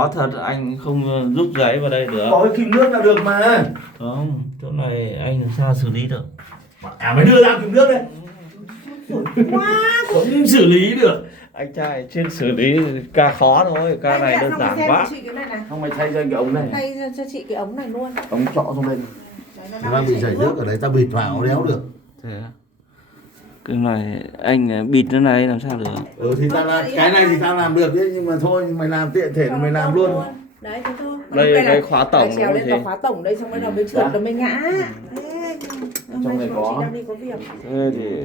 Có thật, anh không rút giấy vào đây được. Có cái kìm nước là được mà. Không, chỗ này anh làm sao xử lý được. À mày đưa ra kìm nước đây. Không xử lý được. Anh trai chuyên xử lý ca khó thôi, ca này đơn giản quá. Không, mày thay cho anh cái ống này. Thay cho chị cái ống này luôn. Ống trọ xuống đây. Nó đang bị chảy nước ở đấy, tao bịt vào đéo được. Thế à? Cái này anh bịt cái này làm sao được. Thì tao làm, cái này thì tao làm được đấy, nhưng mà thôi mày làm tiện thể là mày làm luôn. Đấy thế thôi. Đây cái khóa tổng trèo lên thế. vào khóa tổng đây xong bắt đầu mới trượt rồi mới ngã. Thế, Trong này có. chị đang đi có việc. Thế thì